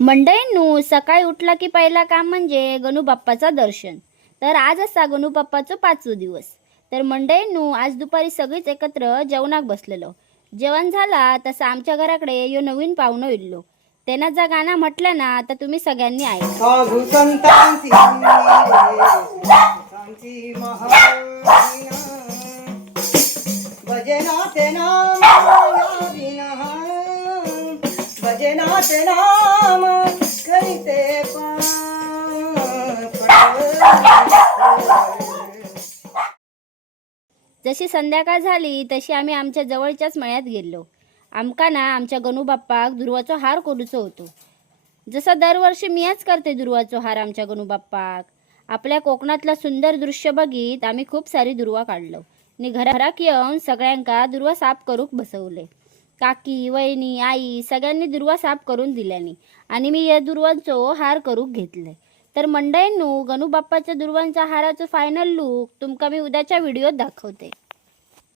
मंडळींनो, सकाळी उठला की पहिला काम म्हणजे गणू बाप्पाचं दर्शन. तर आज असा गणू बाप्पाचो 5वो दिवस. तर मंडळींनो, आज दुपारी सगळीच एकत्र जेवणाक बसलेलो. जेवण झाला तसं आमच्या घराकडे यो नवीन पाहुणं इल्लो. त्यांना जर गाणं म्हटलं ना तर तुम्ही सगळ्यांनी ऐका. साधू संतांची संतांची महावीणा भजनाते नाम याविना भजनाते नाम करीते जशी संध्याकाळ झाली तशी आम्ही आमच्या जवळच्याच मळ्यात गेलो. आमका ना आमच्या गणू बाप्पाक दुर्वाचो हार करूचो होतो. जसा दरवर्षी मीच करते दुर्वाचो हार आमच्या गणू बाप्पाक. आपल्या कोकणातलं सुंदर दृश्य बघित आम्ही खूप सारी दुर्वा काढलो आणि घराक येऊन सगळ्यांका दुर्वा साफ करूक बसवले. काकी, वहिनी, आई सगळ्यांनी दुर्वा साफ करून दिल्यानी आणि मी या दुर्वांचो हार करूक घेतले. तर मंडळींनो, गणू बाप्पाच्या दुर्वांच्या हाराचं फायनल लूक तुमका मी उद्याच्या व्हिडिओत दाखवते.